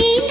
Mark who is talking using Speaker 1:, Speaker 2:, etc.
Speaker 1: நீ